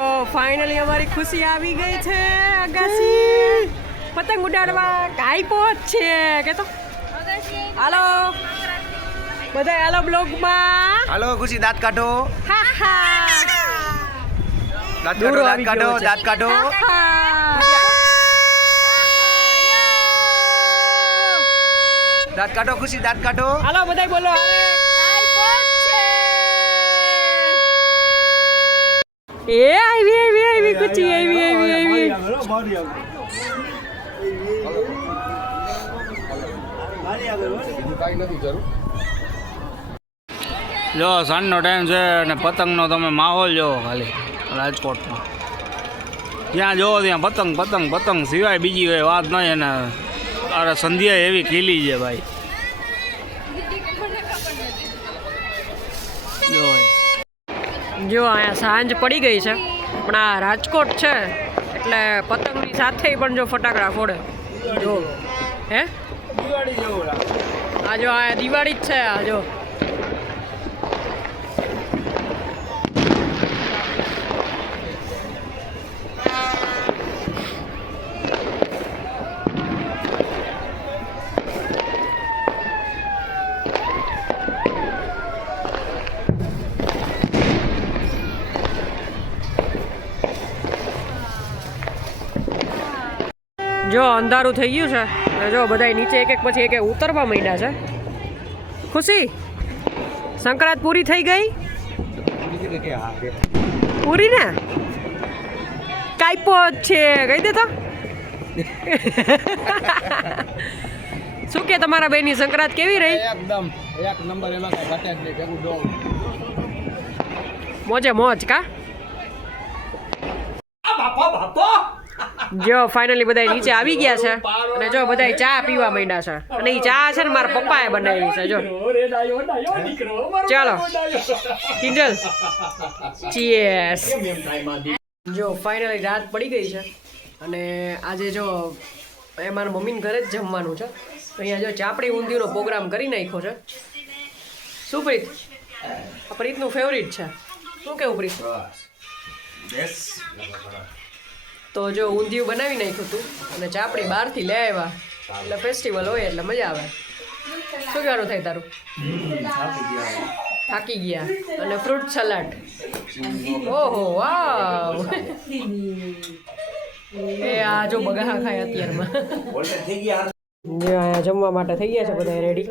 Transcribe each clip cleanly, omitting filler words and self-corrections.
તો ફાઇનલી અમારી ખુશી આવી ગઈ છે અગાસી પતંગ ઉડાડવા કાઈ પહોંચ છે કે તો હાલો બધા હાલો બ્લોગમાં હાલો ખુશી દાંત કાઢો હા હા દાંત કાઢો દાંત કાઢો દાંત કાઢો દાંત કાઢો ખુશી દાંત કાઢો હાલો બધા બોલો અરે કાઈ પહોંચ છે એ આવી ખુશી આવી જો સાંજનો ટાઈમ છે અને પતંગનો તમે માહોલ જોવો ખાલી રાજકોટમાં જ્યાં જોવો ત્યાં પતંગ પતંગ પતંગ સિવાય બીજી કોઈ વાત નહીં. અને અરે સંધ્યા એવી ખીલી છે ભાઈ. જો અહીંયા સાંજ પડી ગઈ છે પણ આ રાજકોટ છે એટલે પતંગની સાથે પણ જો ફટાકડા ફોડે જો હે આ જો આ દિવાળી જ છે આ જો જો અંધારું થઈ ગયું છે જો બધા નીચે એક એક પછી એક ઉતરવા માંડ્યા છે. ખુશી સંક્રાંત પૂરી થઈ ગઈ પૂરી ને કાઈપો છે કહી દે તો શું કે તમારા બેની સંક્રાંત કેવી રહી? એકદમ એક નંબર. એમાં કઈ ઘટે જ નહીં, ભેગું ડોલ. મોજે મોજ કા. જો ફાઇનલી બધા નીચે આવી ગયા છે અને જો બધા ચા પીવા માંડ્યા છે અને એ ચા છે ને મારા પપ્પાએ બનાવી છે. જો ચાલો કિંજલ ચીયર્સ. જો ફાઇનલી રાત પડી ગઈ છે અને આજે જો મારા મમ્મીને ઘરે જ જમવાનું છે. અહીંયા જો ચાપડી ઊંધિયુંનો પ્રોગ્રામ કરી નાખ્યો છે. શું પ્રીત? પ્રીતનું ફેવરિટ છે. શું કેવું પ્રીત? તો જો ઊંધિયું બનાવી નાખ્યું હતું અને ચાપડી બહારથી લઈ આવ્યા એટલે ફેસ્ટિવલ હોય એટલે મજા આવે. શું કહેવાનું થાય તારું? થાકી ગયા. અને ફ્રૂટ સલાડ. ઓહો વાવ. એ આ જો બગાહા ખાય અત્યારમાં. જો અહીંયા જમવા માટે થઈ ગયા છે બધા રેડી.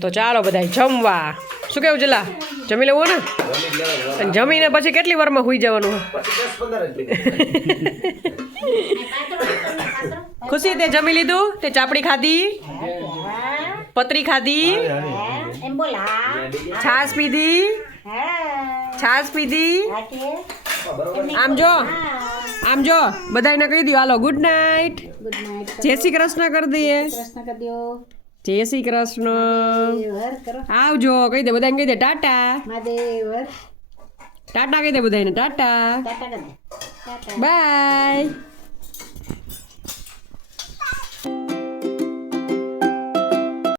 તો ચાલો બધા જમવા. શું કેવું જલા? જમી લેવું ને? અને જમીને પછી કેટલી વારમાં સુઈ જવાનું? ખુશી તે જમી લીધું? તે ચાપડી ખાધી? પતરી ખાધી? છાશ પીધી? છાશ પીધી? આમ જો બધાને કહી દો હાલો ગુડ નાઇટ. જય શ્રી કૃષ્ણ કરી દઈએ. જય શ્રી કૃષ્ણ. આવજો કહી દે બધાને. કહી દે ટાટા. ટાટા કહી દે બધાને. ટાટા બાય.